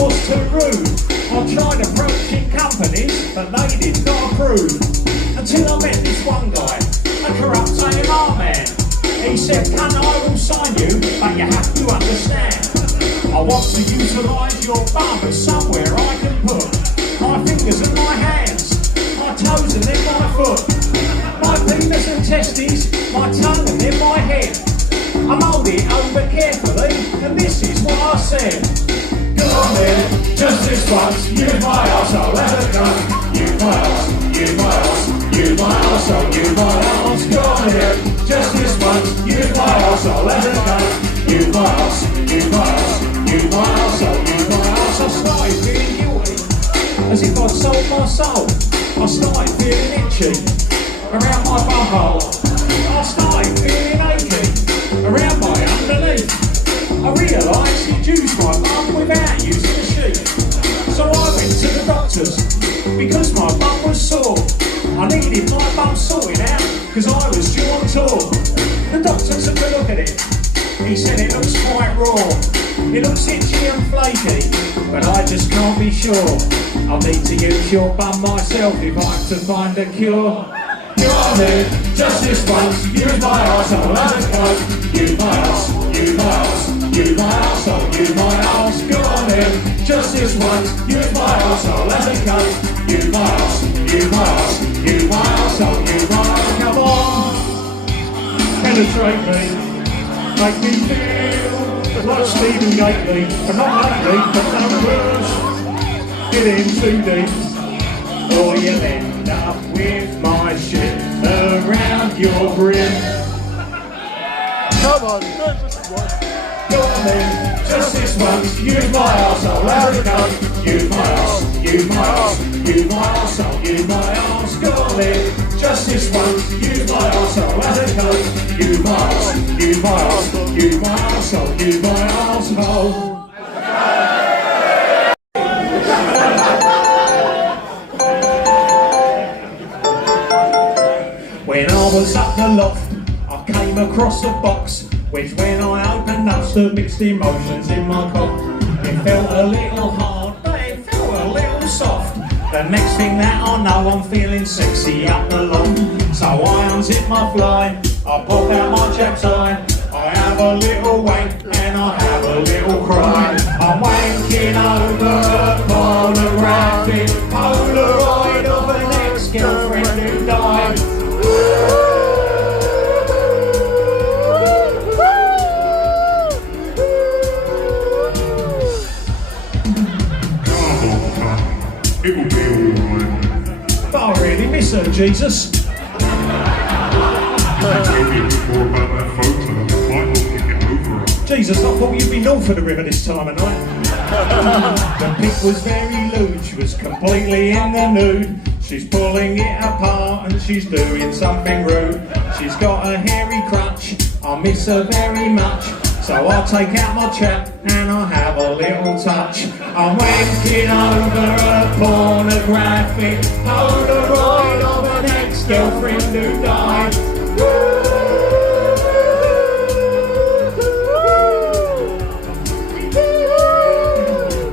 was too rude. I tried approaching companies, but they did not approve. Until I met this one guy, a corrupt A&R man. He said, "Cunt, I will sign you, but you have to understand. I want to utilise your bum as somewhere I can put my fingers and my hands, my toes and then my foot, my penis and testes, my tongue and then my head. I mould it over carefully, and this is what I said. Go on then, just this once, use my arsehole as a gun. Use my arse, use my arse, use my arsehole, use my arse. Go on then, just this once, use my arsehole as a gun. Use my arse, use my arse, use my arsehole, use my arse. I started feeling guilty, as if I'd sold my soul. I started feeling itchy around my bumhole. I started feeling achy around my underneath. I realised he'd used my bum without using a sheet. So I went to the doctors because my bum was sore. I needed my bum sorted out because I was due on tour. The doctor took a look at it. He said it looks quite raw. It looks itchy and flaky, but I just can't be sure. I'll need to use your bum myself if I'm to find a cure. Go on then, just this once, use my arsehole as a coat. Use my arse, use my arse, use my arsehole, use my arse. Go on then, just this once, use my arsehole as a coat. Use my arse, use my arse, use my arsehole, use my arse. Come on, penetrate me, make me feel like Stephen Gately, but not lately, but don't push, get in too deep, or you'll end up with my shit around your brim. Come on, just this once. Go on then, just this once, use my arsehole as a coat. Use my arse, use my arse, use my arsehole, use my arse. Go on then, just this once, use my arsehole as a coat. Use my arse, use my arse, use my arsehole, use my arsehole. When I was up the loft, I came across a box, which when I opened up stood mixed emotions in my cock. It felt a little hard, but it felt a little soft. The next thing that I know, I'm feeling sexy up the loft. So I unzip my fly, I pop out my chap's eye. I have a little wank and I have a little cry. I'm wanking over a pornographic Polaroid of an ex-girlfriend who died. It will be alright. But I really miss her, Jesus. I told you before about that photo. Might not get over her. Jesus, I thought you'd be north of the river this time of night. The pic was very lewd, she was completely in the nude. She's pulling it apart and she's doing something rude. She's got a hairy crutch, I miss her very much. So I'll take out my chap and I'll have a little touch. I'm wanking over a pornographic Polaroid of an ex-girlfriend who died.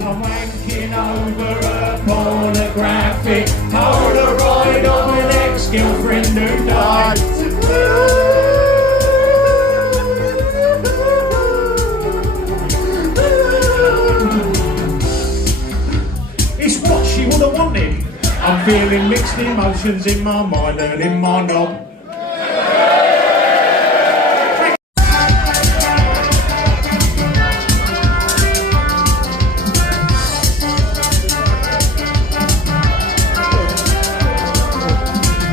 I'm wanking over a pornographic Polaroid of an ex-girlfriend who died. I'm feeling mixed emotions in my mind and in my knob.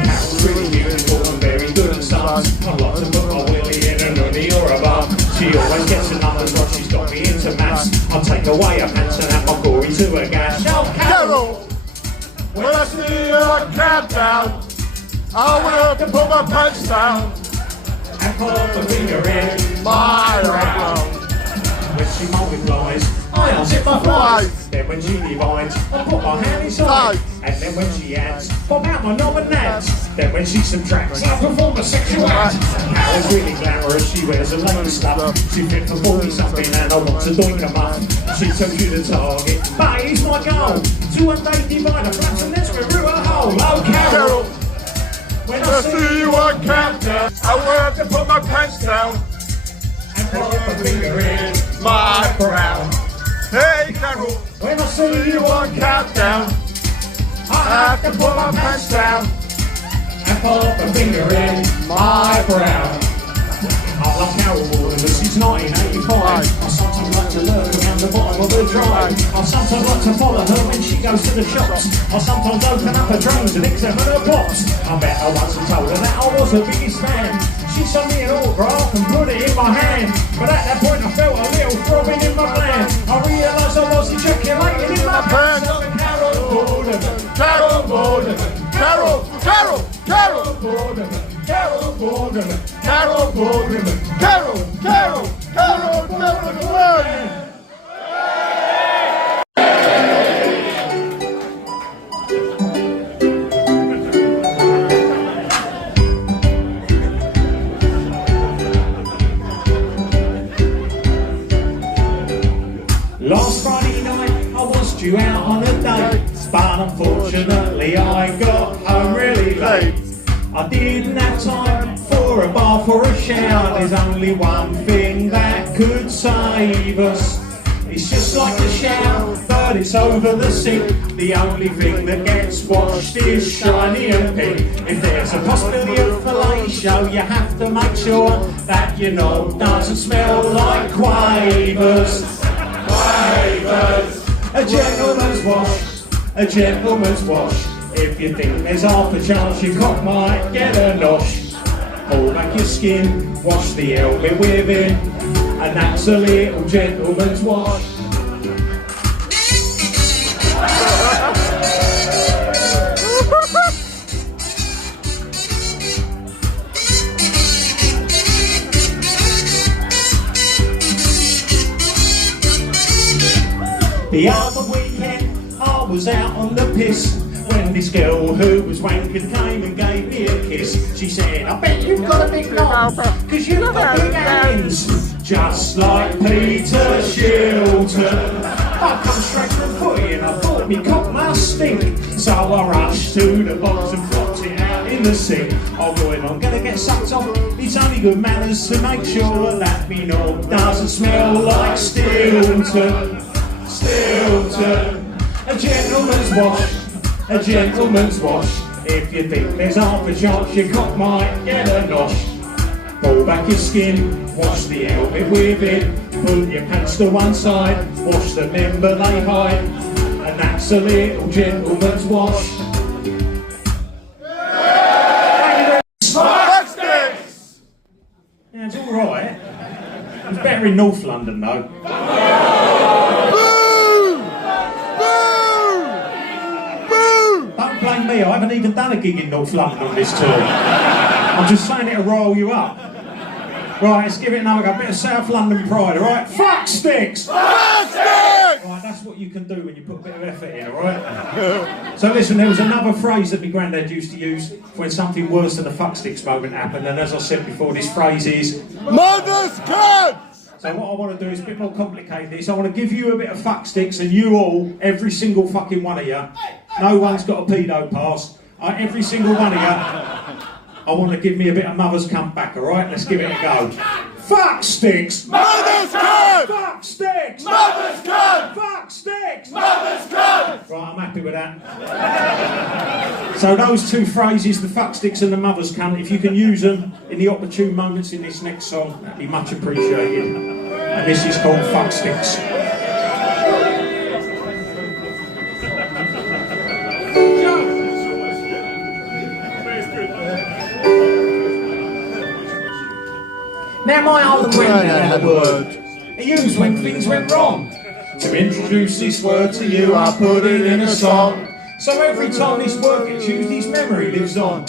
Carol's really beautiful and very good at stuff. I like to put my willy in a nunny or a bum. She always gets the numbers right, she's got me into maths. I'll take away her pants and add my gory to her gas. Oh, Carol! When I see her cab down, I will have to put my pants down and put the finger in my round. When she multiplies, I unzip my flies. Then when she divides, I put my hand inside. And then when she adds, pop out my knob and nads. Then when she subtracts, I perform a sexual act. Carol's really glamorous, she wears a latest stuff. She's fit for 40 something and I want to doink her muff. She told you the target, but it's my goal. To one day divide the flats and then screw a hole. Oh, Carol, when I see you on countdown, I will have to put my pants down. and put a finger in My brow. Hey, Carol, when I see you on countdown. I have to put my pants down. and pop a finger in my brow. I love Carol Gordon, but since 1985 I sometimes like to lurk around the bottom of her drive. I sometimes like to follow her when she goes to the shops. I sometimes open up her trains and examine her pops. I bet I once told her that I was her biggest fan. She sent me an autograph and put it in my hand. But at that point I felt a little throbbing in my gland. I realised I was ejaculating in my pants. Carol Gordon, Carol Gordon, Carol, Carol, Carol Gordon, Carol Gordon, Carol Gordon, Carol, Carol, Carol, Carol Gordon. Last Friday night I was due out on a date, but unfortunately I got home really late. I didn't have time for a bath or a shower. There's only one thing that could save us. It's just like a shower, but it's over the sink. The only thing that gets washed is shiny and pink. If there's a possibility of fellatio, you have to make sure that your knob doesn't smell like quavers. A gentleman's wash, a gentleman's wash. If you think there's half a chance your cock might get a nosh, pull back your skin, wash the helmet with it, and that's a little gentleman's wash. The other weekend I was out on the piss when this girl who was wanking came and gave me a kiss. She said, I bet you've got a big knob, cause you've got big hands, just like Peter Shilton. I come straight from footy and I thought me cock must stink, so I rushed to the box and flopped it out in the sink. Oh boy, I'm gonna get sucked off. It's only good manners to make sure that me knob doesn't smell like Stilton. Stilton, a gentleman's wash, a gentleman's wash. If you think there's half a chance your cock might get a nosh, pull back your skin, wash the helmet with it, put your pants to one side, wash the member they hide, and that's a little gentleman's wash. Plastics! Yeah, it's alright. It's better in North London though. Don't blame me, I haven't even done a gig in North London this tour. I'm just saying it to roll you up. Right, let's give it another go. A bit of South London pride, alright? Fuck sticks! Fuck sticks! Right, that's what you can do when you put a bit of effort in, alright? So listen, there was another phrase that my granddad used to use when something worse than a fuck sticks moment happened, and as I said before, this phrase is... Mother's cut! So what I want to do is a bit more complicated this. I want to give you a bit of fuck sticks, and you all, every single fucking one of you, no one's got a pedo pass, every single one of you, I want to give me a bit of mother's cunt back, alright? Let's give it a go. Fuck sticks! Mother's cut! Fuck sticks! Mother's cut! Fuck sticks! Mother's cut! Right, I'm happy with that. So those two phrases, the fuck sticks and the mother's cunt, if you can use them in the opportune moments in this next song, that'd be much appreciated. And this is called Fuck Sticks. Now my old granddad had a word he used when things went wrong. To introduce this word to you, I put it in a song. So every time this word gets used, his memory lives on.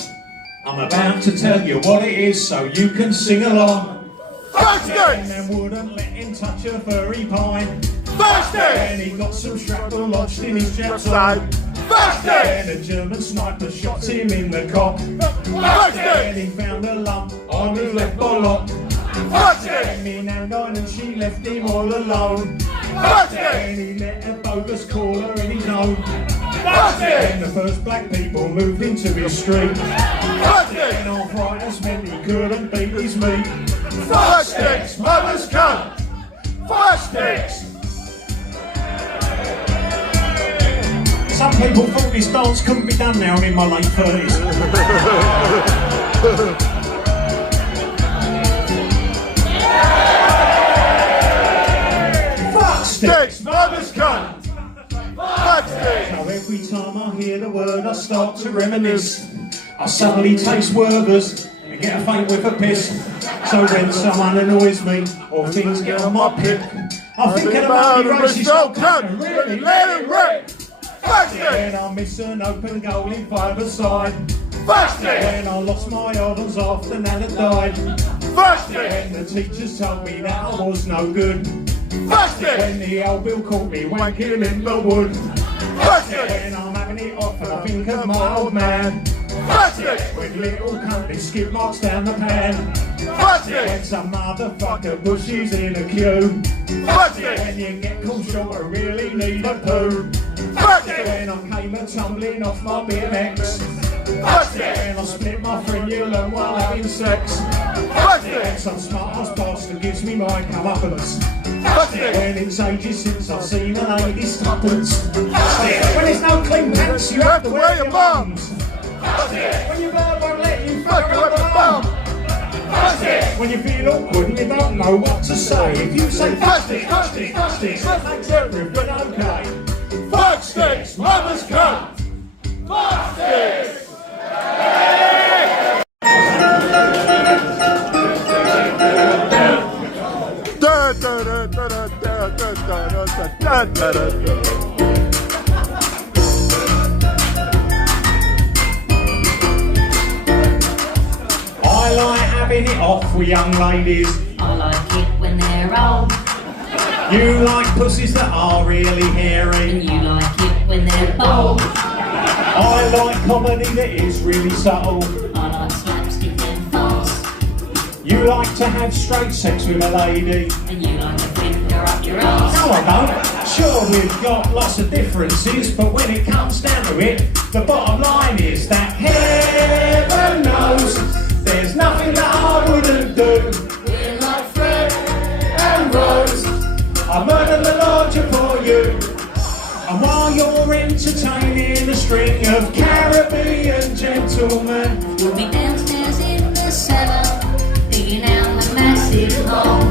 I'm about to tell you what it is so you can sing along. Fuck sticks! And wouldn't let him touch a furry pine. Fuck sticks! And he got some shrapnel lodged in his jet Side. Fuck sticks! And a German sniper shot him in the cock. Fuck And sticks! he found a lump on his left bollock. Fuck sticks! Came in and on and she left him all alone. And he met a bogus caller in his own. And the first black people moved into his street. And arthritis meant he couldn't beat his meat. Fire sticks, mother's cunt! Fire sticks! Some people thought this dance couldn't be done now. I'm in my late 30s. Fuck sticks! Mother's cunt! Fire sticks! Now every time I hear the word I start to reminisce. I suddenly taste Werther's and get a faint whiff of piss. So when someone annoys me or things get on my pip, I think of the money racist old cunt and really let it rip. When I miss an open goal in five-a-side. When I lost my ovens after Nana died. When the teachers told me that I was no good. When the old Bill caught me wanking in the wood. When I'm having it off and I think of my old man. When little country skip marks down the pan. When some motherfucker bushes in a queue. When you get called short and really need a poo. When I came a tumbling off my BMX. When I split my frenulum while having sex. When some smart ass bastard gives me my comeuppance. When it's ages since I've seen a lady's tuppence. When there's no clean pants you have to wear your mums. When your bird won't let you fuck her up the bum. When you feel awkward and you don't know what to say. If you say fuck sticks, that makes everything okay. Fuck sticks, mother's cunt! Fuck sticks! I like having it off with young ladies. I like it when they're old. You like pussies that are really hairy. And you like it when they're bold. I like comedy that is really subtle. I like slapstick and farce. You like to have straight sex with a lady. And you like to finger up your ass. No, I don't. Sure, we've got lots of differences, but when it comes down to it, the bottom line is that heaven knows there's nothing that I wouldn't do. We're like Fred And Rose, I murder the lodger for you. And while you're entertaining a string of Caribbean gentlemen, we'll be downstairs in the cellar, digging out the massive hole.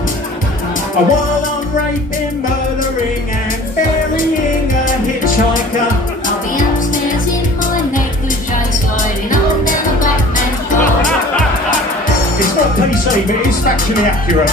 and while I'm raping, murdering and burying a hitchhiker, I'll be upstairs in my negligee, sliding on down the black man's pole. it's not PC, but it's factually accurate.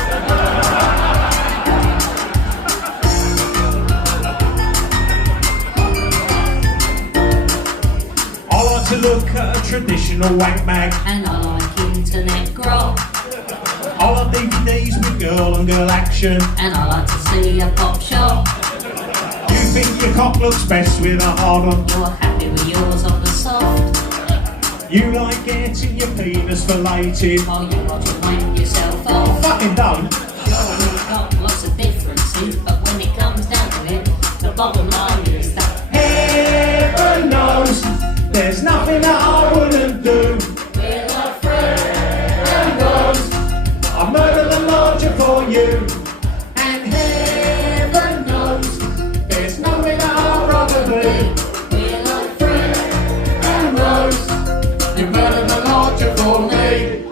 I like to look at a traditional wank mag. And I like internet grog. I like DVDs with girl and girl action. And I like to see a pop shop. You think your cock looks best with a hard on. You're happy with yours on the soft. You like getting your penis filleted. While you watch it wank yourself off. Fucking don't. Sure, we've got lots of differences, but when it comes down to it, the bottom line is that Heaven knows there's nothing that I wouldn't do. we're like Fred And Rose, I murder the lodger for you. And heaven knows there's nothing that I'd rather be. we're like Fred And Rose, you murder the lodger for me.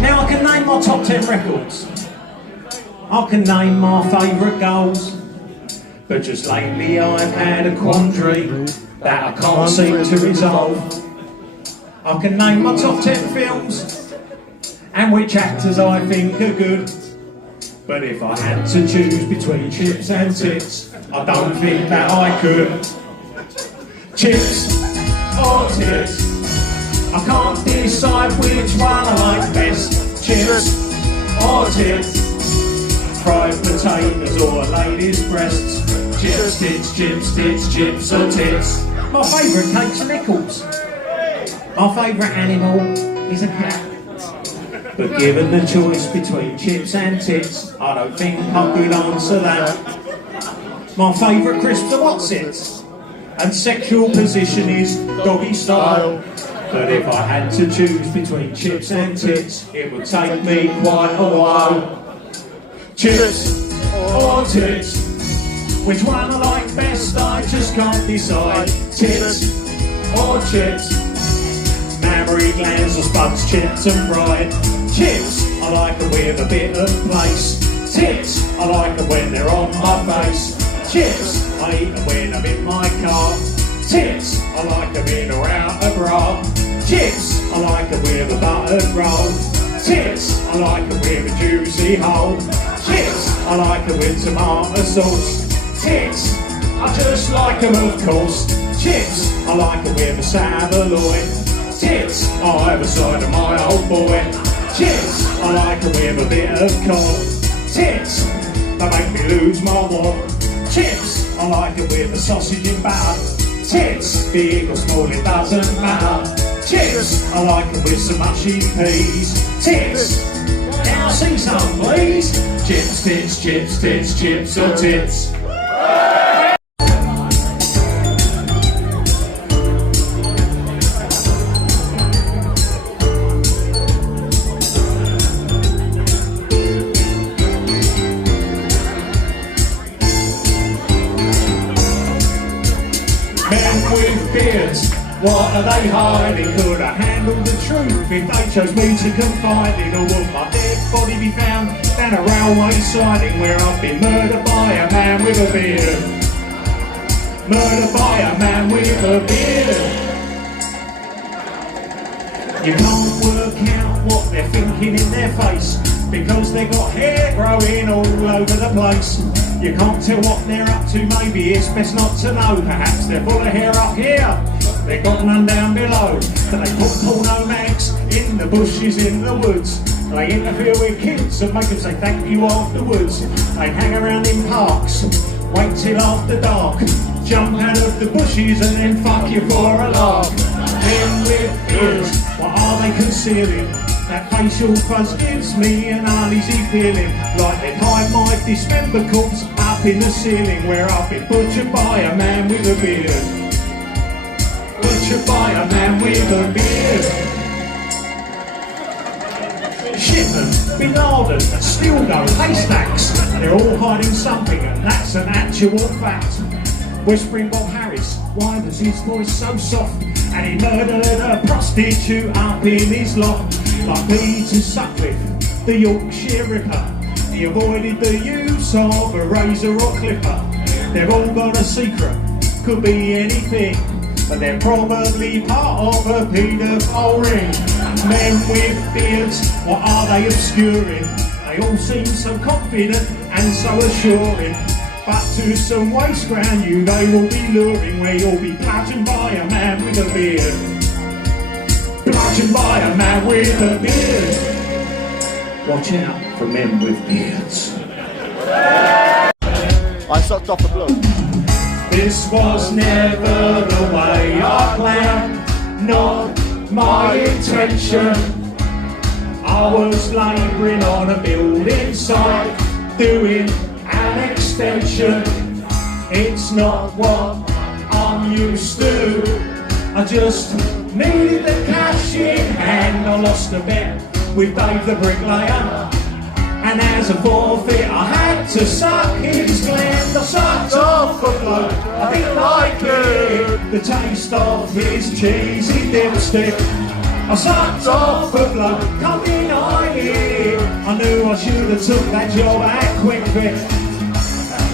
Now I can name my top 10 records. I can name my favourite goals. But just lately I've had a quandary that I can't seem to resolve. I can name my top 10 films and which actors I think are good. But if I had to choose between chips and tits, I don't think that I could. Chips or tits, I can't decide which one I like best. Chips or tits, fried potatoes or a lady's breasts. Chips, tits, chips, tits, chips or tits. My favourite cakes and nickels. My favourite animal is a cat. But given the choice between chips and tits, I don't think I could answer that. My favourite crisps are Wotsits, and sexual position is doggy style. But if I had to choose between chips and tits, it would take me quite a while. Chips or tits? Which one I like best, I just can't decide. Tits or chips? Mammary glands or spuds, chips and fried. Chips, I like them with a bit of place. Tits, I like them when they're on my face. Chips, I eat them when I'm in my car. Tits, I like them in or out of bra. Chips, I like them with a buttered roll. Tits, I like them with a juicy hole. Chips, I like them with tomato sauce. Tits, I just like them of course. Chips, I like them with a saveloy. Tits, I'll have a side of my old boy. Chips, I like them with a bit of corn. Tits, they make me lose my wad. Chips, I like them with a sausage and batter. Tits, big or small, it doesn't matter. Chips, I like them with some mushy peas. Tits, can I see some please? Chips, tits, chips, tits, chips or tits. Men with beards, what are they hiding? Could I handle the truth if they chose me to confide in? Or would my dead body be found down a railway siding where I've been murdered by a man with a beard? Murdered by a man with a beard. You can't work out what they're thinking in their face because they've got hair growing all over the place. You can't tell what they're up to, maybe it's best not to know. Perhaps they're full of hair up here, they've got none down below. But they put porno mags in the bushes, in the woods. They interfere with kids and make them say thank you afterwards. They hang around in parks, wait till after dark, jump out of the bushes and then fuck you for a lark. Men with beards, what are they concealing? That facial fuzz gives me an uneasy feeling, like they'd hide my dismembered corpse up in the ceiling where I've been butchered by a man with a beard. Butchered by a man with a beard. Shipman, Bin Laden, Stilgo, haystacks, they're all hiding something and that's an actual fact. Whispering Bob Harris, why was his voice so soft? And he murdered a prostitute up in his loft. Like Peter Sutcliffe, the Yorkshire Ripper, he avoided the use of a razor or clipper. They've all got a secret, could be anything, but they're probably part of a paedophile ring. Men with beards, what are they obscuring? They all seem so confident and so assuring. But to some waste ground you they will be luring, where you'll be bludgeoned by a man with a beard. Bludgeoned by a man with a beard. Watch out for men with beards. I sucked off the bloke. This was never the way I planned, not my intention. I was labouring on a building site, doing an extension. It's not what I'm used to. I just needed the cash in hand. I lost a bet with Dave the bricklayer, and as a forfeit I had to suck his gland. I sucked off a bloke, I didn't like it, the taste of his cheesy dipstick. I sucked off a bloke, come in I knew I should have took that job at Quick Fit.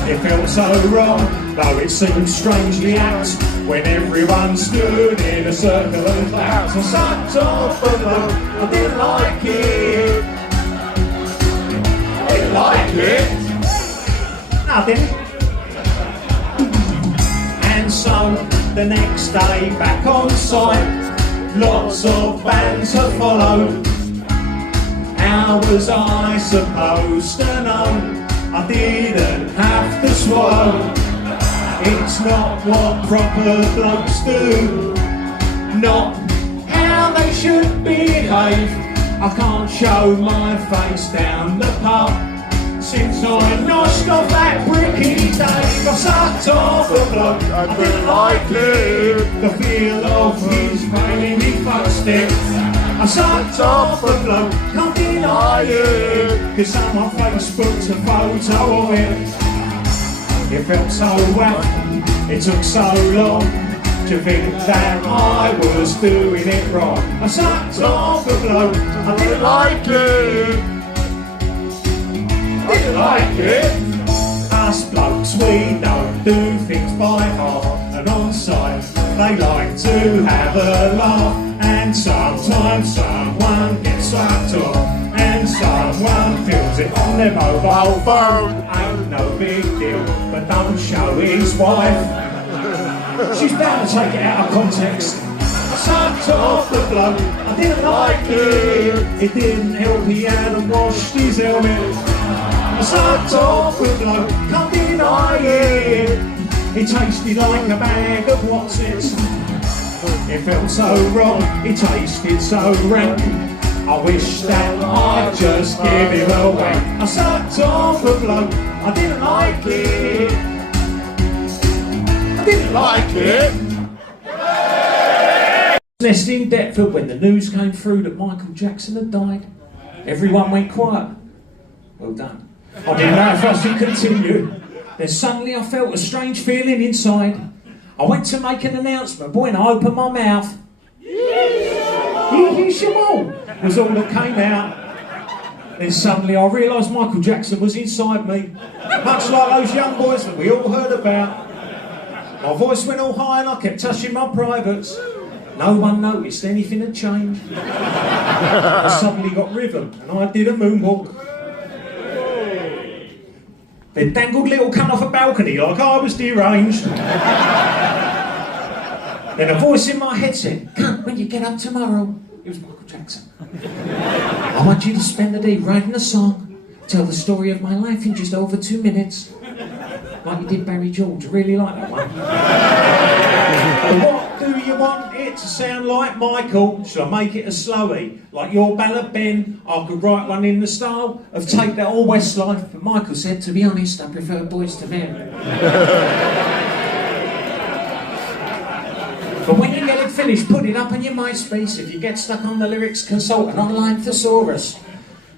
It felt so wrong, though it seemed strangely apt, when everyone stood in a circle and clapped. I sucked off a bloke, I didn't like it. I didn't like it. No, I didn't. And so, the next day back on site, lots of banter followed. How was I supposed to know? I didn't have to swallow. It's not what proper blokes do, not how they should behave. I can't show my face down the pub. Since I noshed off that bricky Dave, I sucked off a bloke, I didn't like it. The feel of his veiny fuckstick. I sucked off a bloke, can't deny it. Cause someone Facebooked a photo of it. It felt so well, it took so long to think that I was doing it wrong. I sucked off a bloke, I didn't like it. I didn't like it. Us blokes, we don't do things by half. And on site, they like to have a laugh. And sometimes someone gets sucked off. And someone feels it on their mobile phone. Oh, no big deal, but don't show his wife. She's bound to take it out of context. I sucked off the bloke, I didn't like it. It didn't help, he hadn't washed his helmet. I sucked off the bloke, can't deny it. It tasted like a bag of what's-its. It felt so wrong, it tasted so rank. I wish that I'd just give him a wank. I sucked off the bloke, I didn't like it. I didn't like it. Nest in Deptford when the news came through that Michael Jackson had died. Everyone went quiet. Well done. I didn't know if I should continue. Then suddenly I felt a strange feeling inside. I went to make an announcement, but when I opened my mouth, was all that came out. Then suddenly I realised Michael Jackson was inside me, much like those young boys that we all heard about. My voice went all high and I kept touching my privates. No one noticed anything had changed. I suddenly got rhythm and I did a moonwalk. They dangled little cunt off a balcony like I was deranged. Then a voice in my head said, "Cunt, when you get up tomorrow," it was Michael Jackson, "I want you to spend the day writing a song, tell the story of my life in just over 2 minutes. Like you did Barry George." I really like that one. What do you want it to sound like, Michael? Should I make it a slowie? Like your ballad, Ben? I could write one in the style of Take That or Westlife. But Michael said, to be honest, I prefer Boys to Men. But when you get it finished, put it up on your MySpace. If you get stuck on the lyrics, consult an online thesaurus.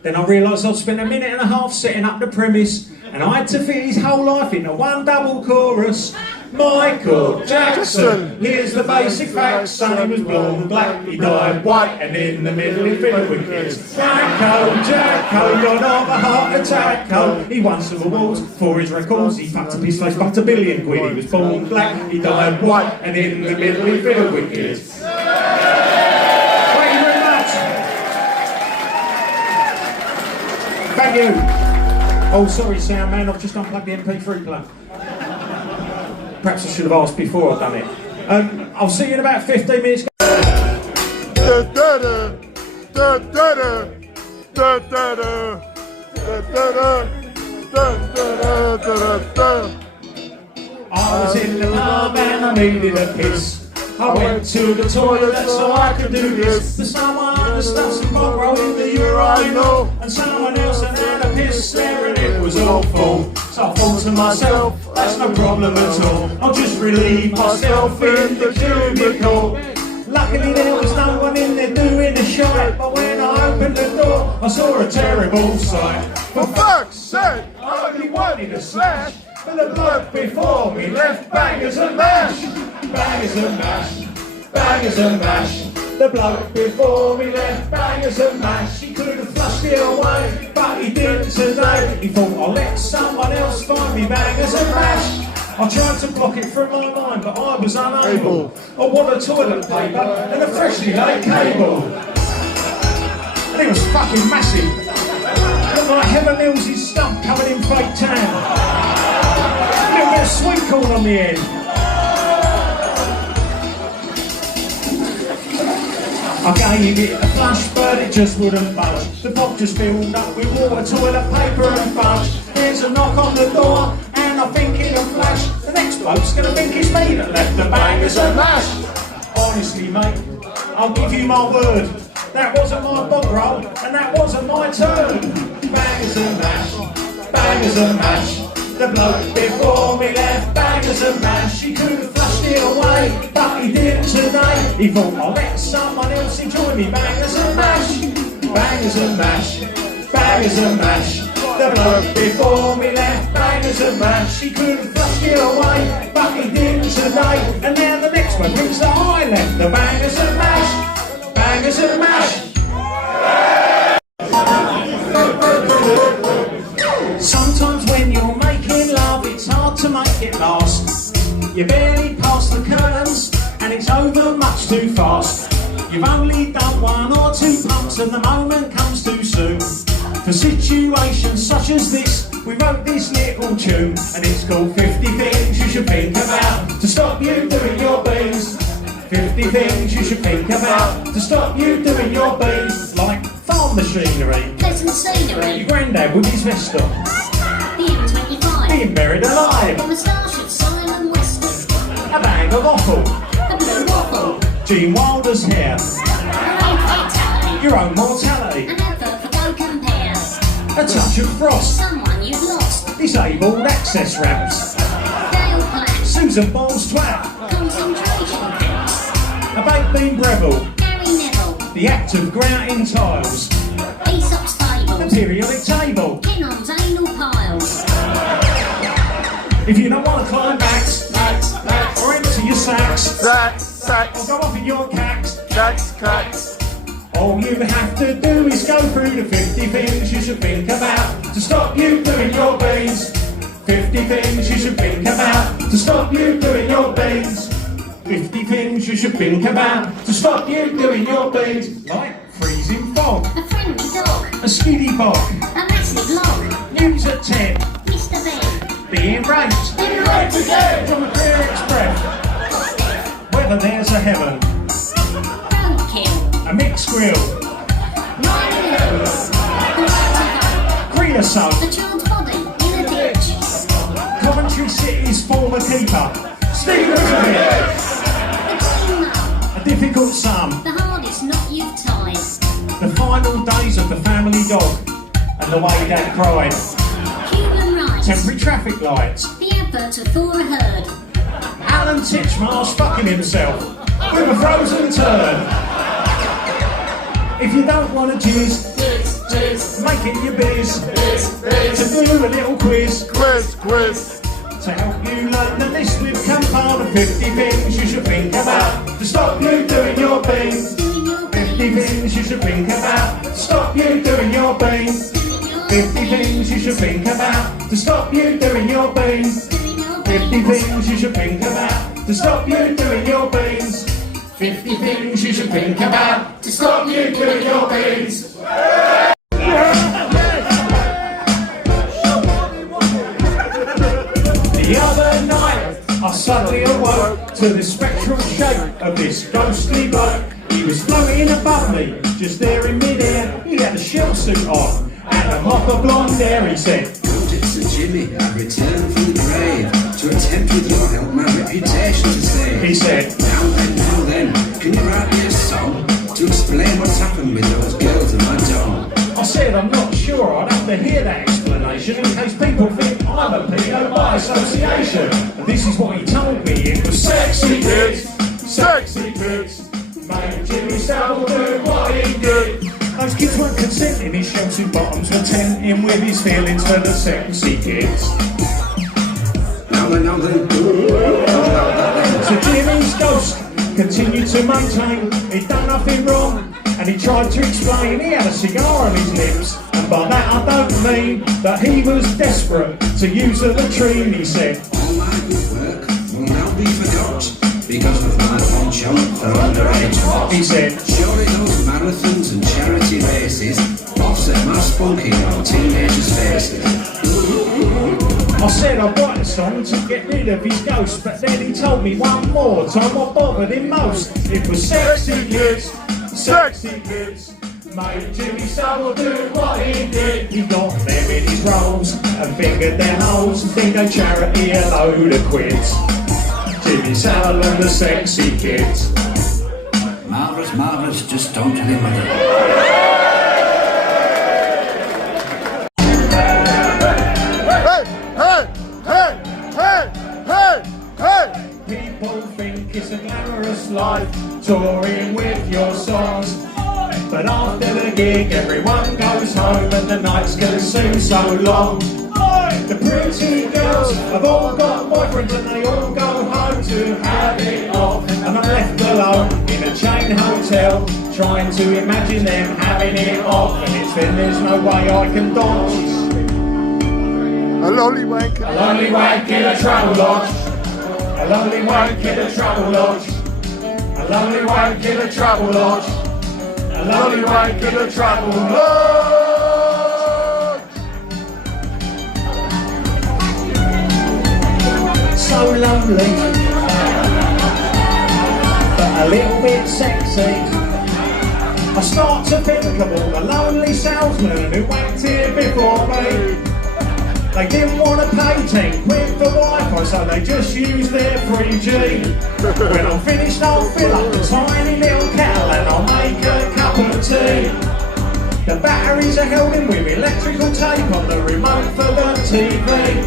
Then I realised I'd spent a minute and a half setting up the premise, and I had to fit his whole life into one double chorus. Michael Jackson, here's the basic facts. Son, he was born black, he died white, and in the middle he filled with kids. Jacko, got off a heart attack. He won some awards for his records. He fucked up his face, fucked £1 billion. He was born black, he died white, and in the middle he filled with kids. Thank you very much. Thank you. Oh, sorry, sound man, I've just unplugged the MP3 plug. Perhaps I should have asked before I've done it. I'll see you in about 15 minutes. I was in the pub and I needed a piss. I went to the toilet so I could do this. But someone understood some bog in the urinal, and someone else had a piss there and it was awful. So I thought to myself, that's no problem at all. I'll just relieve myself in the cubicle. Luckily there was no one in there doing a shite, but when I opened the door, I saw a terrible sight. For fuck's sake, I only wanted a slash, but the bloke before me left bangers and mash. Bangers and mash, bangers and mash. The bloke before me left bangers and mash. He could have flushed it away, but he didn't today. He thought, I'll let someone else find me bangers and mash. I tried to block it from my mind, but I was unable. I wanted toilet paper and a freshly laid cable. And it was fucking massive. Looked like Heather Mills's stump covered in fake tan. A little bit of sweet corn on the end. I gave it a flush, but it just wouldn't budge. The pot just filled up with water, toilet paper and fudge. There's a knock on the door, and I think in a flash, the next bloke's gonna think it's me that left the bangers and mash. Honestly, mate, I'll give you my word, That wasn't my bog roll, and that wasn't my turn. Bangers and mash, bangers and mash. The bloke before me left bangers and mash. He could have flushed it away, but he didn't today. He thought, I'll let someone else enjoy me. Bangers and mash, bangers and mash, bangers and mash. The bloke before me left bangers and mash. He could have flushed it away, but he didn't today. And now the next one thinks that I left the bangers and mash, bangers and mash. Sometimes when you're making love, it's hard to make it last. You barely pass the curtains, and it's over much too fast. You've only done 1 or 2 pumps, and the moment comes too soon. For situations such as this, we wrote this little tune, and it's called 50 Things You Should Think About to Stop You Doing Your Beans. 50 things you should think about to stop you doing your beans. Like farm machinery, Pleasant scenery, your granddad with his vest on, the M25, being buried alive, the moustache of Simon Weston, a bag of offal, the blue waffle, Gene Wilder's hair, a fatality, your own mortality, an advert for Go Compare, a touch of frost, someone you've lost, disabled access ramps, Dale Platt, Susan Ball's twat, concentration camps, a baked bean Breville, Gary Neville, the act of grouting tiles, Aesop's the Fables, periodic table. Kinnon's anal piles, If you don't want to climb backs, or empty your sacks, Sacks, or go off in your cacks, cacks. all you have to do is go through the 50 things you should think about to stop you doing your beans. 50 things you should think about to stop you doing your beans. 50 things you should think about to stop you doing your beans. Like freezing fog, a friendly dog, a skiddy bog, a massive log, news at 10, Mr. Ben, being raped, been raped again, from a clear express, whether there's a heaven, road kill, a mixed grill, 9 hills, the right creosote, to vote, the child's body in a ditch, Coventry City's former keeper, Stephen Smith, the green mum, a difficult sum, the hardest knot you've tied, the final days of the family dog, and the way Dad cried, human rights, temporary traffic lights, the advert of For a Herd, Alan Titchmarsh fucking himself with a frozen turd. If you don't want to jizz, make it your biz to do a little quiz Quiz. to help you learn the list. We've compiled the 50 things you should think about to stop you doing your beans. doing your 50 beans, things you should think about to stop you doing your beans. doing your 50 things you should think about to stop you doing your beans. doing your 50 beans, things you should think about to stop you doing your beans. 50 things you should think about to stop you doing your beans. The other night I suddenly awoke to the spectral shape of this ghostly bloke. He was floating above me, just there in midair. He had a shell suit on and a mop of blonde hair. He said, It's Sir Jimmy, I return from the grave to attempt with your help my reputation to save. he said, Now then, can you write me a song to explain what's happened with those girls in my dome? I said, I'm not sure, I'd have to hear that explanation in case people think I'm a pedo by association. And this is what he told me, it was sexy kids, sexy kids, made Jimmy Savile do what he did. Those kids weren't consenting, his shell-suit bottoms were tempting with his feelings for the sexy kids. Now then, So Jimmy's ghost continued to maintain he'd done nothing wrong, and he tried to explain he had a cigar on his lips, and by that I don't mean that he was desperate to use the latrine. He said, all my good work will now be forgot because of my penchant for underage pot. he said, Surely those marathons and charity races offset my spunking on teenagers' faces. I said I'd write a song to get rid of his ghost, but then he told me one more time what bothered him most. It was sexy kids, sexy kids, made Jimmy Savile do what he did. He got them in his rolls and fingered their holes and bingo charity a load of quids. Jimmy Savile and the sexy kids. My marvellous, marvellous, just don't tell your mother. People think it's a glamorous life, touring with your songs. But after the gig, everyone goes home and the nights can seem so long. The pretty girls have all got boyfriends and they all go home to have it off. And I'm left alone in a chain hotel, trying to imagine them having it off. And it's then there's no way I can dodge. A lonely wank. A lonely wank in a travel lodge. A lonely wank in a travel lodge. A lonely wank in a travel lodge. A lonely wank in a travel lodge. So lonely, but a little bit sexy. I start to think of all the lonely salesmen who wanked here before me. They didn't want to pay 10 quid for Wi-Fi, so they just used their 3G. When I'm finished, I'll fill up a tiny little kettle and I'll make a cup of tea. The batteries are held in with electrical tape on the remote for the TV.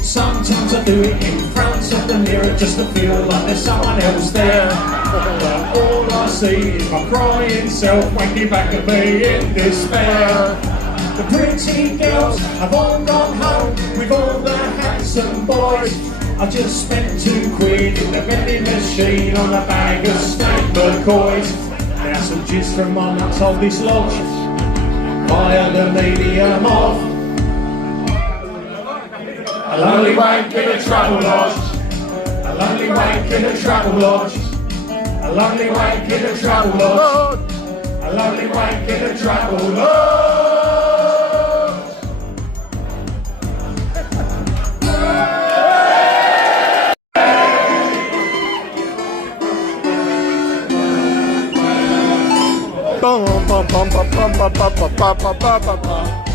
Sometimes I do it in front of the mirror just to feel like there's someone else there. But all I see is my crying self wanking back at me in despair. The pretty girls have all gone home with all the handsome boys. I just spent 2 quid in the vending machine on a bag of snake McCoys. Now some gist from my nuts of this lodge via the medium of a lonely wank in a travel lodge. A lonely wank in a travel lodge. A lonely wank in a travel lodge. A lonely wank in a travel lodge. Bum bum bum bum bum bum bum bum bum bum bum bum.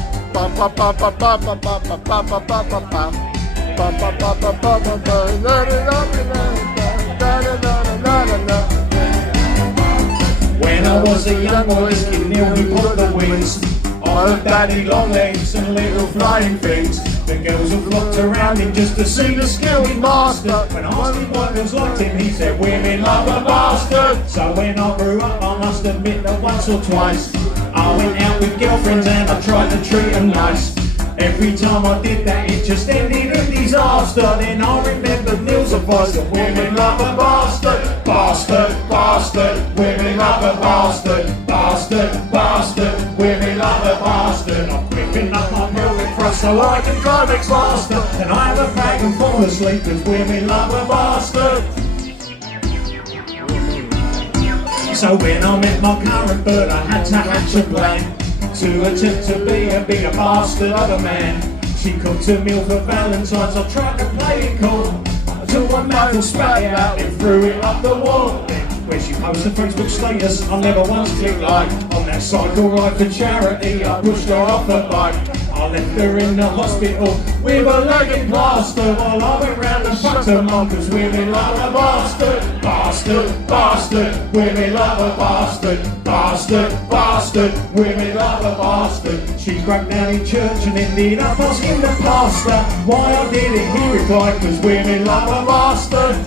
When I was a young boy, this kid knew who put the wings on the daddy long legs and little flying things. The girls have flocked around him just to see the skill he mastered. When I asked him what girls liked him, he said, women love a bastard. So when I grew up, I must admit that once or twice I went out with girlfriends and I tried to treat them nice. Every time I did that, it just ended in disaster. Then I remembered Neil's advice that women love a bastard. Bastard, bastard, women love a bastard. Bastard, bastard, women love a bastard. I'm whipping up my pelvic thrust so I can climax faster. And I have a fag and fall asleep because women love a bastard. So when I met my current bird, I had to hatch a plan to attempt to be a bigger bastard of a man. She cooked a meal for Valentine's, I tried to play it cool until one mouthful spat it out and threw it up the wall. Where she posted Facebook status, I never once clicked like. On that cycle ride for charity, I pushed her off the bike. I left her in the hospital with a leg in plaster while I went round and fucked her mum, cause women love a bastard. Bastard, bastard, women love a bastard. Bastard, bastard, women love a bastard. She broke down in church and ended up asking the pastor why I did it. He replied, cause women love a bastard.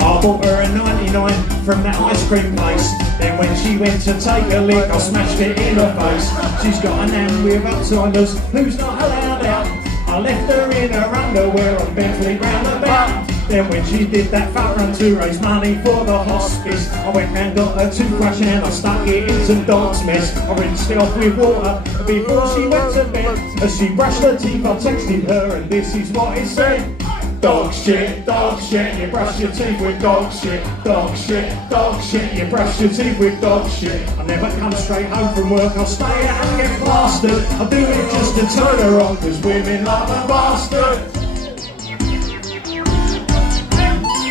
I bought her a 99 from that ice cream place. Then when she went to take a lick, I smashed it in her face. She's got an aunt with Alzheimer's who's not allowed out. I left her in her underwear on Bentley roundabout. Then when she did that fat run to raise money for the hospice, I went and got her toothbrush and I stuck it in some dog's mess. I rinsed it off with water before she went to bed. As she brushed her teeth, I texted her and this is what it said. Dog shit, you brush your teeth with dog shit. Dog shit, you brush your teeth with dog shit. I never come straight home from work, I'll stay out and get plastered. I do it just to turn her on, cause women love a bastard.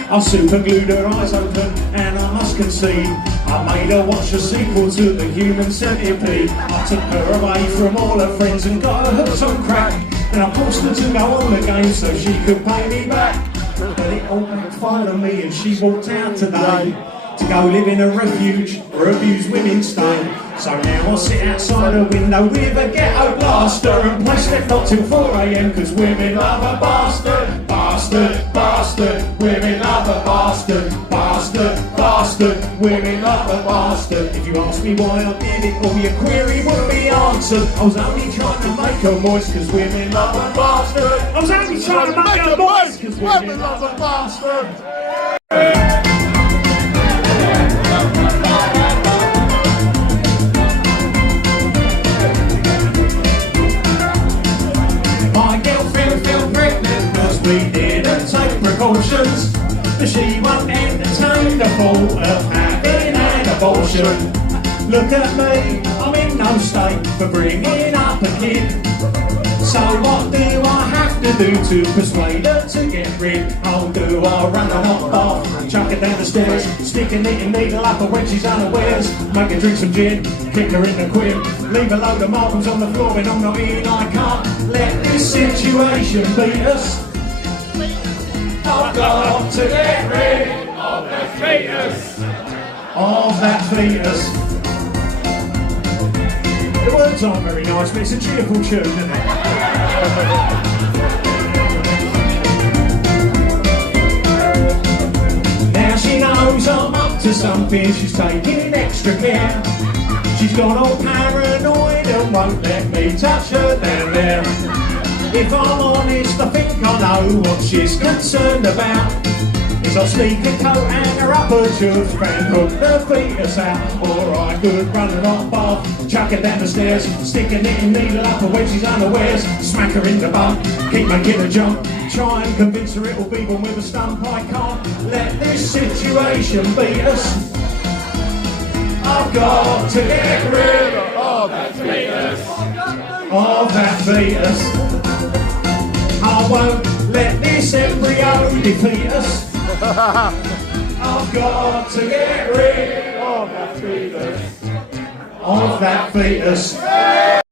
I super glued her eyes open and I must concede I made her watch a sequel to The Human Centipede. I took her away from all her friends and got her hooked on crack. Then I forced her to go on the game so she could pay me back. But it all backfired on me and she walked out today to go live in a refuge where abused women stay. So now I sit outside a window with a ghetto blaster and play Slipknot till 4 AM cause women love a bastard. Bastard, bastard, women love a bastard. Bastard, bastard, women love a bastard. If you ask me why I did it, all your query would be answered. I was only trying to make her moist cause women love a bastard. I was only trying to make her moist cause women love a bastard. We didn't take precautions, but she won't entertain the thought of having an abortion. Look at me, I'm in no state for bringing up a kid. So what do I have to do to persuade her to get rid? Oh, do I run a hot bath, chuck her down the stairs, stick a knitting needle up her when she's unawares, make her drink some gin, kick her in the quib, leave a load of marbles on the floor when I'm not in? I can't let this situation beat us. I've got to get rid of that fetus. Of that fetus. The words aren't very nice, but it's a cheerful tune, isn't it? Now she knows I'm up to something, she's taking extra care. She's gone all paranoid and won't let me touch her down there. If I'm honest, I think I know what she's concerned about. Is I'll sneak a coat and her upper juice and hook the fetus out. Or I could run her off bath, chuck her down the stairs, stick a knitting needle up her when she's unawares, smack her in the bum, keep making her jump, try and convince her it'll be one with a stump. I can't let this situation beat us. I've got to get rid of that fetus. Of that fetus. I won't let this embryo defeat us. I've got to get rid of that fetus. Of that fetus.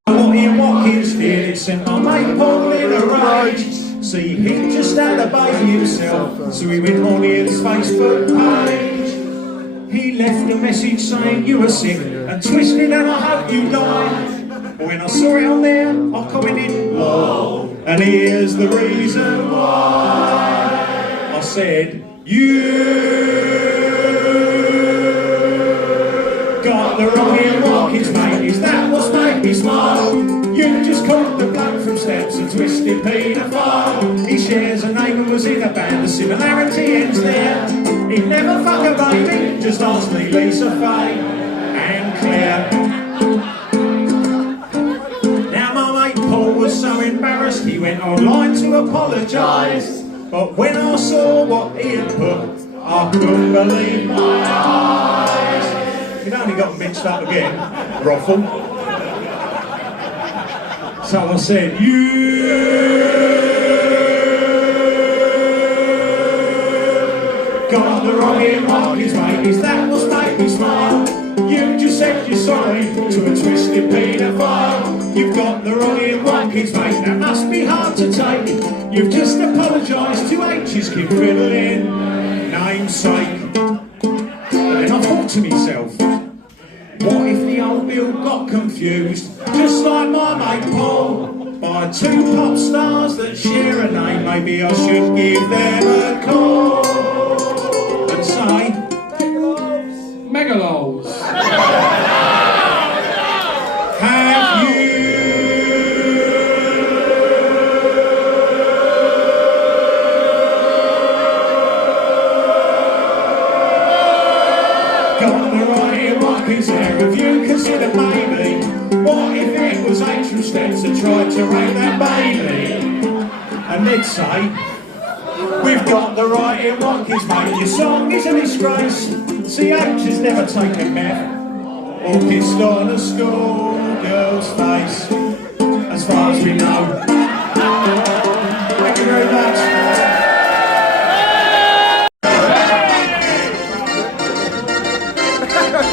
What Ian Watkins did, it sent my mate Paul in a rage. See, he just had a baby himself, so he went on Ian's Facebook page. He left a message saying you were sick and twisted and I hope you died. When I saw it on there, I commented, whoa, and here's the reason why. I said, you got the wrong Ian Watkins, mate, is that what's made me smile? You just called the bloke from Steps a twisted paedophile. He shares a name and was in a band, the similarity ends there. He'd never fuck a baby, just ask me Lisa Faye and Claire. Was so embarrassed he went online to apologise, but when I saw what he had put, I couldn't believe my eyes. He'd only got mixed up again, brothel. So I said, you got the wrong Ian Watkins, mate, is that what's made me smile? You just said you're sorry to a twisted paedophile. You've got the wrong Ian Watkins, mate, that must be hard to take. You've just apologised to H's kid fiddling namesake. But then I thought to myself, what if the old Bill got confused, just like my mate Paul, by two pop stars that share a name? Maybe I should give them a call and say, Megalows. Have you got the right Ian Watkins there? Have you considered maybe, what if it was H from Steps that tried to rape that baby? And they'd say, we've got the right Ian Watkins, mate, your song is a disgrace. CH has never taken meth or kissed on a schoolgirl's face, as far as we know. Thank you very much.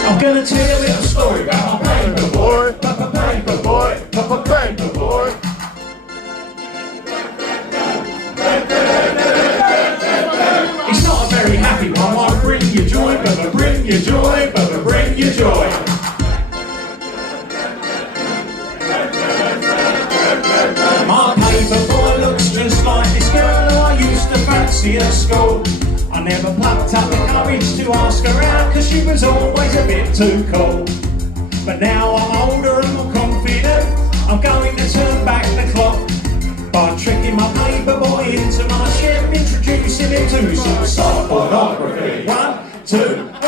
I'm gonna tell you a little story about my paper boy, paper boy, paper boy. see her school. I never plucked up the courage to ask her out, cause she was always a bit too cool. But now I'm older and more confident, I'm going to turn back the clock by tricking my paper boy into my ship, introducing him to some soft pornography. 1, 2,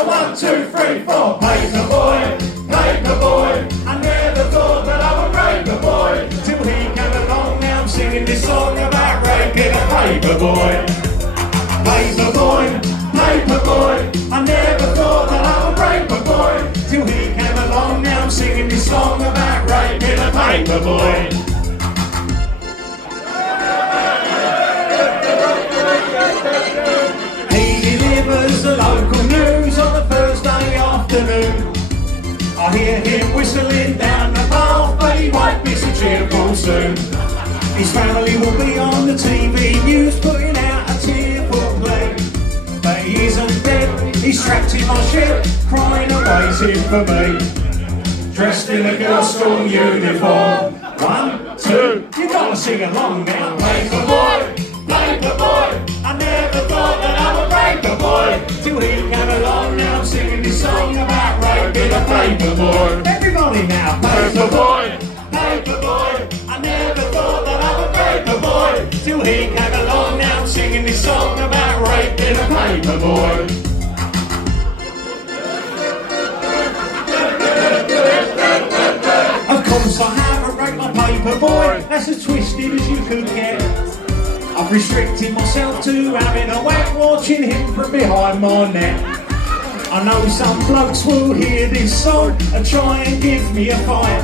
1, 2, 3, 4. Paper boy, paper boy. I never thought that I would rape a boy till he came along. Now I'm singing this song about raping a paper boy. Paper boy, paper boy. I never thought that I would rape a boy till he came along. Now I'm singing this song about raping a paper boy. He delivers the local news on a Thursday afternoon. I hear him whistling down the path, but he won't be so cheerful soon. His family will be on the TV news putting out a tearful plea. But he isn't dead, he's trapped in my ship, crying and waiting for me. Dressed in a girls' school uniform. 1, 2, you gotta sing along now. Paper boy, paper boy. I never thought that I would rape a boy till he came along. Now I'm singing this song about raping a paper boy. Everybody now, paper boy, paper boy. I never thought that I would rape a boy till he came along. Now I'm singing this song about raping a paper boy. Of course I haven't raped my paper boy, that's as twisted as you could get. I've restricted myself to having a whack, watching him from behind my net. I know some blokes will hear this song and try and give me a fight.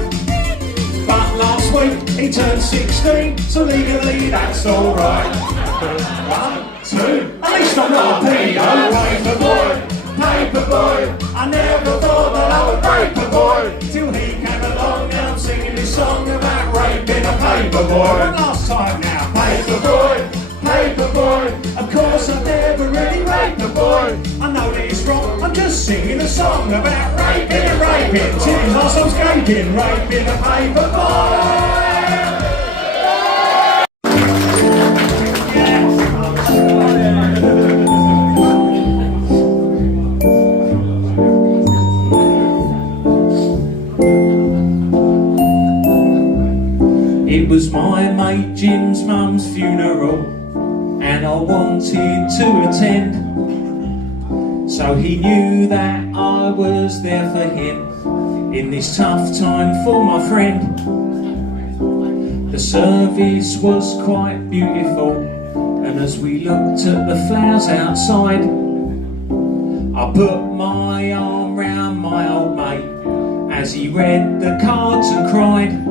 But last week he turned 16, so legally that's alright. 1, 2, at least I'm not a pedo. Paper boy, paper boy. I never thought that I would rape a boy till he came along. Now I'm singing this song about raping a paper boy. One last time now. Paper boy, paper boy. Of course I've never really raped a boy. I know that it's wrong, I'm just singing a song about raping and raping. Cheers, I'm escaping, raping a paper boy. It was my mate Jim's mum's funeral, and I wanted to attend. So he knew that I was there for him in this tough time for my friend. The service was quite beautiful, and as we looked at the flowers outside, I put my arm round my old mate as he read the cards and cried.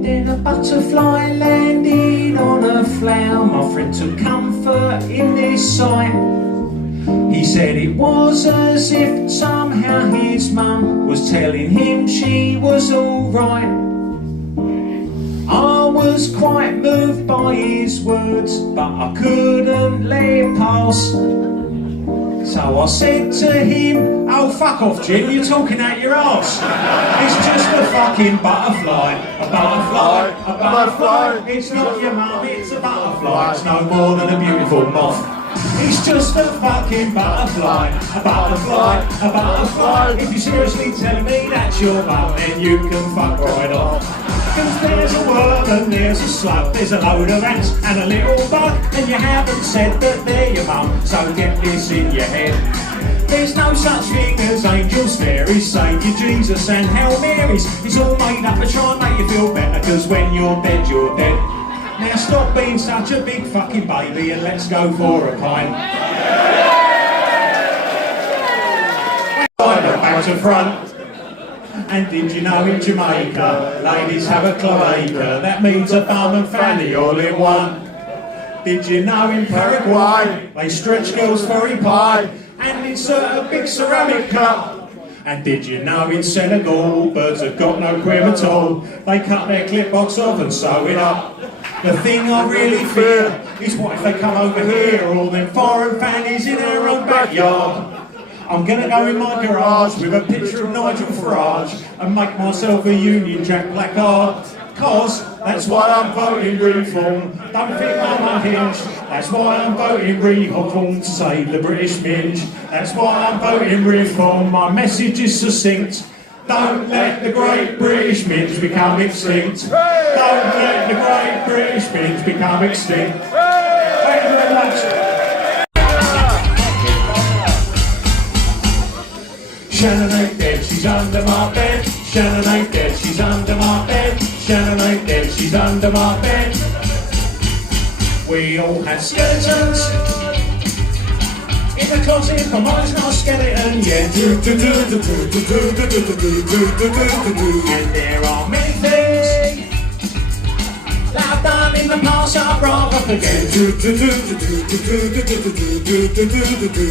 Then a butterfly landed on a flower. My friend took comfort in this sight. He said it was as if somehow his mum was telling him she was alright. I was quite moved by his words, but I couldn't let it pass. So I said to him, oh fuck off Jim, you're talking out your arse. It's just a fucking butterfly. A butterfly, a butterfly. It's not your mum, it's a butterfly. It's no more than a beautiful moth. It's just a fucking butterfly. A butterfly, a butterfly. If you're seriously telling me that's your mum, then you can fuck right off. Cause there's a worm and there's a slug, there's a load of ants and a little bug, and you haven't said that they're your mum, so get this in your head. There's no such thing as angels, fairies, Saviour, Jesus and Hail Marys. It's all made up to try and make you feel better, cause when you're dead, you're dead. Now stop being such a big fucking baby and let's go for a pint. Back to front. And did you know in Jamaica, ladies have a cloaca, that means a bum and fanny all in one. Did you know in Paraguay, they stretch girls' furry pie and insert a big ceramic cup? And did you know in Senegal, birds have got no queer at all, they cut their clip box off and sew it up. The thing I really fear is what if they come over here, all them foreign fannies in their own backyard. I'm gonna go in my garage with a picture of Nigel Farage and make myself a Union Jack placard. Cause that's why I'm voting reform. Don't think I'm unhinged. That's why I'm voting reform to save the British minge. That's why I'm voting reform. My message is succinct. Don't let the great British minge become extinct. Don't let the great British minge become extinct. Thank you very much. Shannon ain't dead, she's under my bed. Shannon ain't dead, she's under my bed. Shannon ain't dead, she's under my bed. We all have skeletons in the closet, but mine's not a skeleton yet. And there are many things that I've done in the past I'd rather forget.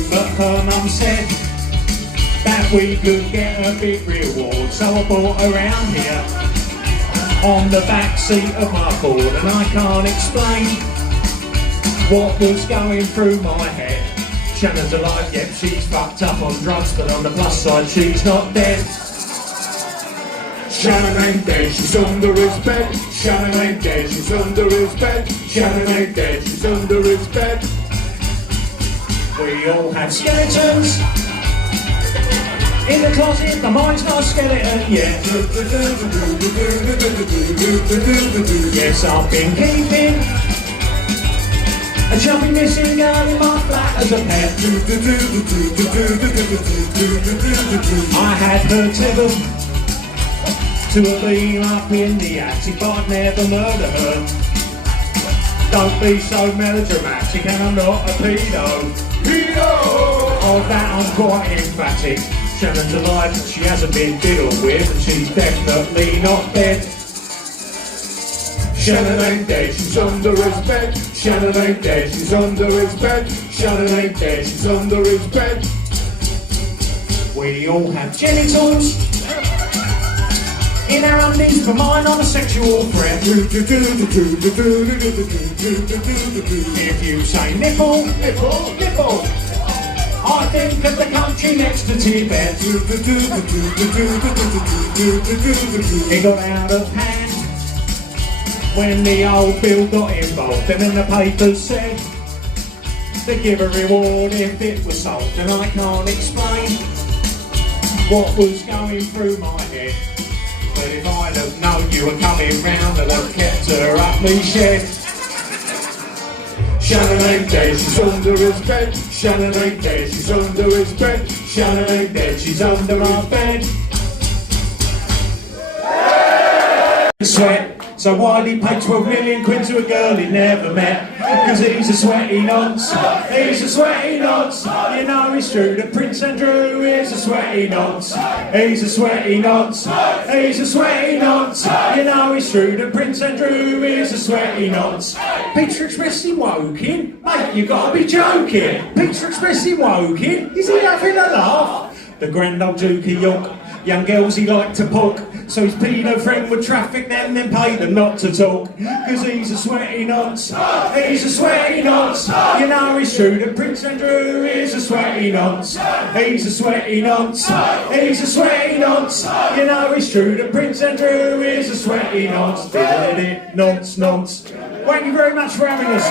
But her mum said that we could get a big reward, so I brought her around here on the back seat of my Ford, and I can't explain what was going through my head. Shannon's alive, yep, she's fucked up on drugs, but on the plus side, she's not dead. Shannon ain't dead, she's under his bed. Shannon ain't dead, she's under his bed. Shannon ain't dead, she's under his bed. We all have skeletons in the closet, but mine's not a skeleton yet. Yes, I've been keeping a chubby missing girl in my flat as a pet. I had her tethered to a beam up in the attic, but I'd never murder her. Don't be so melodramatic, and I'm not a pedo. Of that I'm quite emphatic. Shannon's alive, but she hasn't been diddled with, and she's definitely not dead. Shannon ain't dead, she's under his bed. Shannon ain't dead, she's under his bed. Shannon ain't dead, she's under his bed. We all have genitals in our undies, but mine on a sexual threat. If you say nipple, nipple, nipple, I think of the country next to Tibet. It got out of hand when the old Bill got involved, and then the papers said they'd give a reward if it was solved, and I can't explain what was going through my head. But if I'd have known you were coming round, I'd have kept her up me shed. Shannon ain't dead, she's under his bed. Shannon ain't dead, she's under his bed. Shannon ain't dead, she's under my bed. Sweat. So why'd he pay 12 million quid to a girl he never met? Cause he's a sweaty nonce, he's a sweaty nonce. You know it's true that Prince Andrew is a sweaty nonce. He's a sweaty nonce, he's a sweaty nonce. You know it's true that Prince Andrew is a sweaty nonce. Peter Expressly woking? Mate, you gotta be joking. Peter Expressly woking? Is he having a laugh? The grand old Dukey York. Young girls he liked to poke, so his pedo friend would traffic them, then pay them not to talk. Cause he's a sweaty nonce, he's a sweaty nonce. You know it's true that Prince Andrew is a sweaty nonce. He's a sweaty nonce, he's a sweaty nonce. You know it's true that Prince Andrew is a sweaty nonce. Nonce, nonce. Thank you very much for having us.